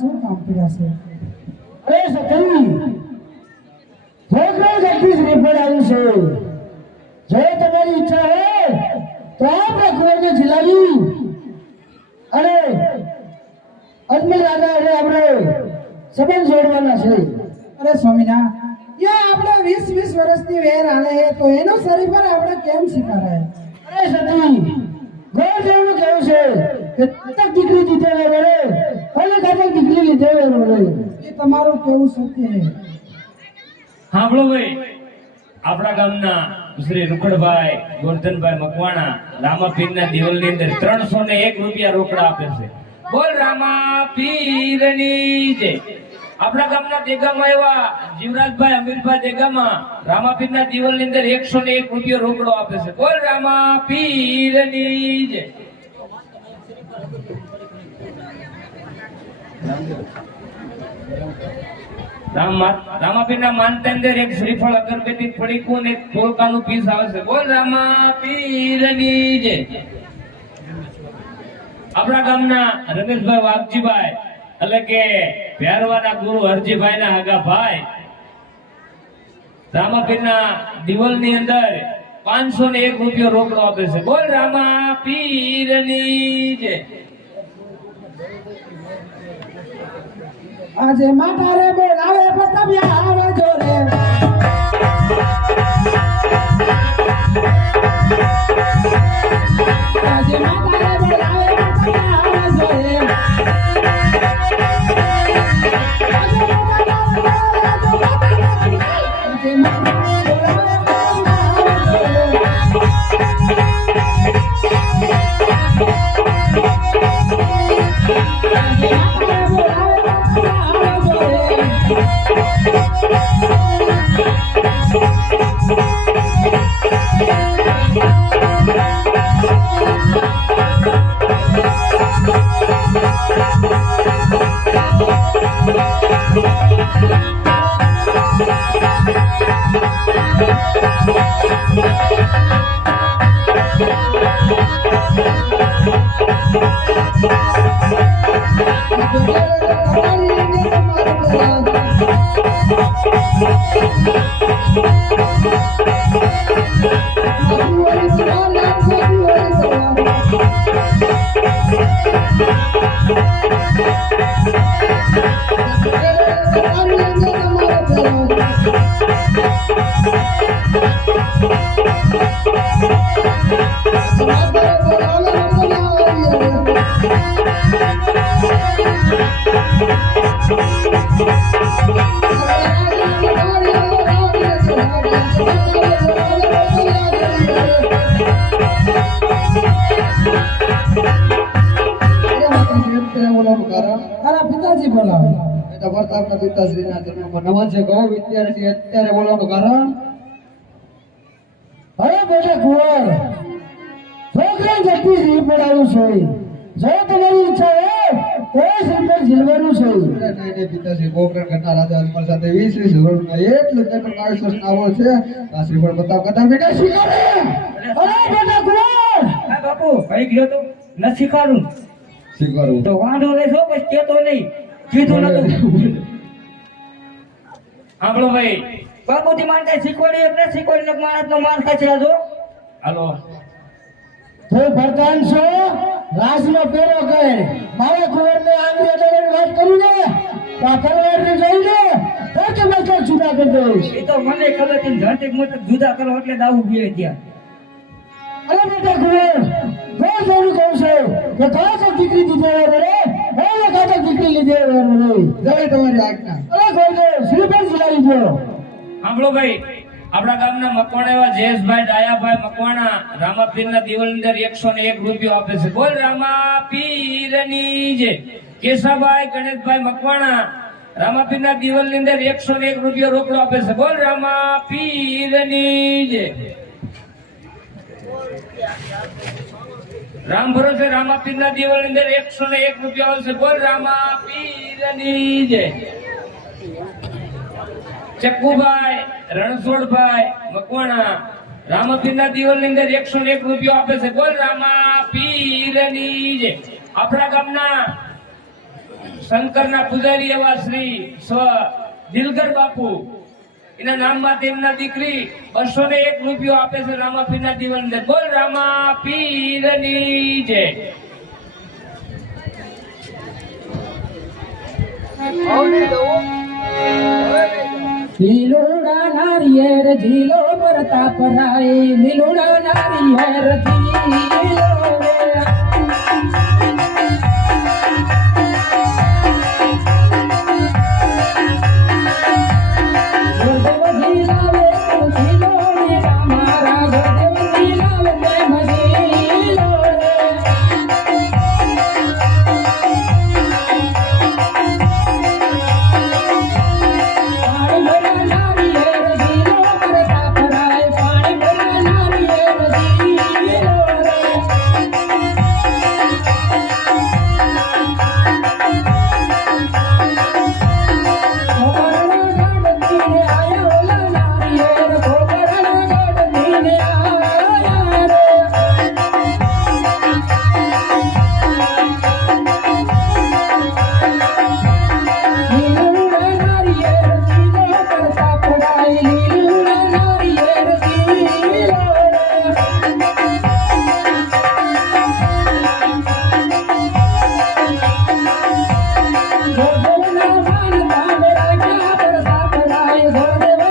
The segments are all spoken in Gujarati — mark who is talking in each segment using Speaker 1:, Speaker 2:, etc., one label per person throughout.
Speaker 1: શું કામ કર્યા છે?
Speaker 2: અરે સકલી છોકરો જગદીશ રિપોર્ટ આવ્યું છે. જો તમારી ઈચ્છા હોય, તો આપણે કુંવરને ઝીલાવી અને અજમેર રાજા એટલે આપણે સંબંધ જોડવાના છે.
Speaker 1: અરે સ્વામીના એ આપણે વીસ વીસ વર્ષથી વેર આલે છે, તો એનો પર આપણે કેમ સ્વીકારે
Speaker 2: અરે સતી જેવું કહેવું છે કે દીકરી જીતે વળે અને કાતક દીકરી લીધે
Speaker 1: એ તમારું કેવું સત્ય
Speaker 3: સાંભળો ભાઈ. આપણા ગામના શ્રી રૂકડભાઈ ગોરધનભાઈ મકવાણા રામાપીરના દિવલની અંદર ત્રણસો ને એક રૂપિયા રોકડા આપે છે. બોલ રામા પીરની જય આપણા ગામના દેગામાં એવા જીવરાજભાઈ અમીરભાઈ દેગામાં રામાપીરના દિવલની અંદર એકસો ને એક રૂપિયો રોકડો આપે છે. બોલ રામા પીરની જય રામાપીરના માનતા અંદર એક શ્રીફળ અગરબત્તી પડીકું અને એક ધોળકાનું પીસ આવે બોલ રામાપીરની જય. આપણા ગામના રમેશભાઈ વાઘજીભાઈ, એટલે કે ભેરવાના ગુરુ હરજીભાઈ ના આગા ભાઈ, રામાપીરના દિવાલની અંદર પાંચસો ને એક રૂપિયો રોકડો આપે છે. બોલ રામા પીરની
Speaker 1: આજે માતારે બોલાવે પ્રતાપ્યા આવજો રે. આજે માતારે બોલાવે પ્રતાપ્યા આવજો રે. Thank you.
Speaker 4: પ્રતાપના પિતાશ્રીના જન્મમાં નમન છે કહો વિદ્યાર્થી અત્યારે બોલવાનું કારણ?
Speaker 2: હવે બેટા કુંવર છોકરા જતી રિપોર્ટ આવ્યું છે. જો તમારી ઈચ્છા હોય તો ઝીલવાનું છે.
Speaker 4: પિતાશ્રી ગોકરણ ઘરના રાજા અજમલ સાથે વીસ વીસ વર્ષના એટલે બાવીસ વર્ષના છે. આ પણ બતાવ કદાચ બેટા સ્વીકારે
Speaker 2: અરે બેટા કુંવર
Speaker 5: બાપુ ભાઈ ગયો તો નથી કાઢું
Speaker 4: સ્વીકારવું
Speaker 5: તો વાંધો લેશો પછી કેતો નહીં. કીધું નતું.
Speaker 3: આપણો ભાઈ.
Speaker 5: બાપુજી માનતા શીખવાડી એટલે શીખવાડીને માણસ નો થાય છે આ જો
Speaker 3: હાલો
Speaker 2: તો ભરતાન છો રાજનો પેરો કહે મારા કુંવરને આંગળી અડાડીને વાત કરી ને તો ને જોઈ જોઈને તો કે મેં તો જુદા કરી દઉં
Speaker 5: એ તો મને ખબર છે ધરતી મોટો જુદા કરો એટલે દાવું પીએ ત્યાં.
Speaker 2: અરે બેટા કુંવર કોઈ જોડું કહું છું કે કાચો દીકરી દીધે રે હવે કાચો દીકરી લીધે રે
Speaker 4: જય તમારી આજ્ઞા.
Speaker 2: અરે કોઈ જો શ્રીફળ ઝીલાવી ગયો
Speaker 3: સાંભળો ભાઈ આપણા ગામના મકવાણા એવા જયેશભાઈ ડાયાભાઈ મકવાણા રામાપીરના દિવલની અંદર એકસો ને એક રૂપિયો આપે છે. બોલ રામાપીરની જે કેશાભાઈ ગણેશભાઈ મકવાણા રામાપીરના દિવલની અંદર એકસો ને એક રૂપિયો રોકડો આપે છે. બોલ રામાપીરની જય રામ ભરોસે રામાપીરના દિવલની અંદર એકસો ને એક રૂપિયા આવશે. બોલ રામા પીરની જય. ચક્કુભાઈ, રણછોડભાઈ, મકવાણા, રામાપીરના દિવલની અંદર એકસો ને એક રૂપિયો આપે છે. બોલ રામા પીરની જય. આપણા ગામના શંકરના પૂજારી એવા શ્રી સ્વ દિલગર બાપુ એના નામમાં તેમના દીકરી બસો ને એક રૂપિયો આપે છે રામાપીર ના જીવન ને બોલ રામાપીર પીરની જય.
Speaker 1: લીલોડા નારિયેર ઝીલો પ્રતાપ રાય લીલોડા નારિયેર ઝીલો Deus.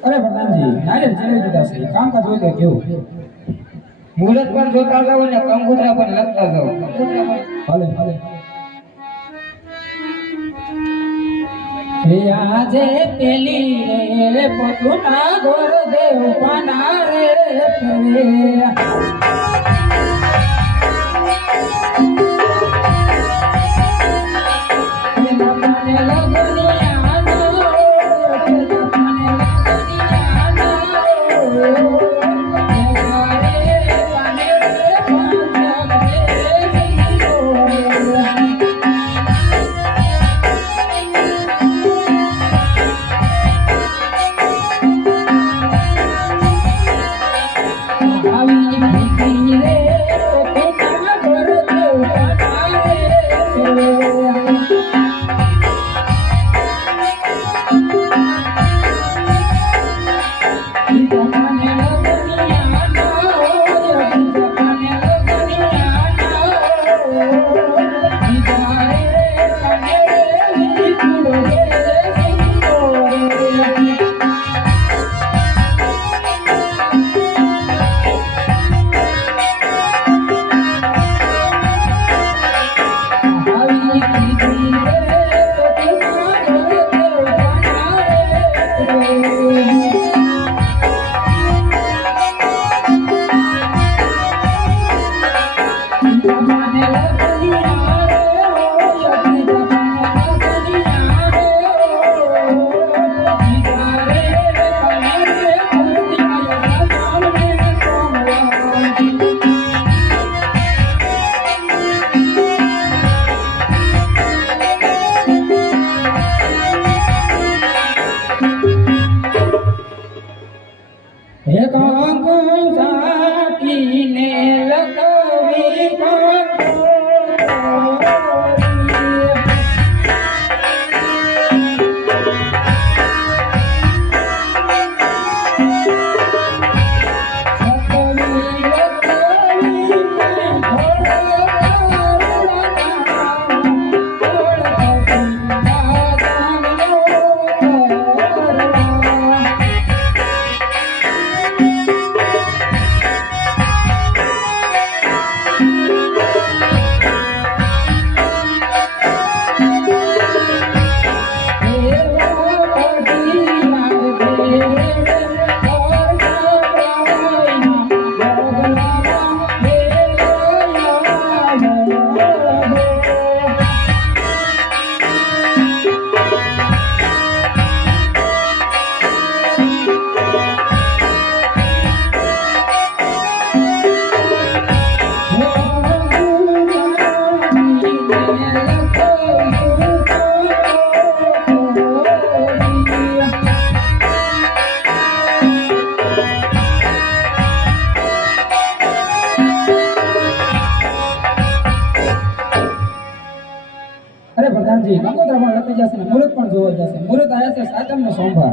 Speaker 2: અરે પ્રધાનજી નારિયેળ ચડાવી દીધા છે કામકાજ હોય તો કેવું?
Speaker 5: મુહૂર્ત પણ જોતા જાવ ને કંકુતરા પણ લખતા જાવ
Speaker 2: ભલે ભલે
Speaker 1: આજે પેલી રે પોતુના ગોર દેવ પાના રે ફરે પેલા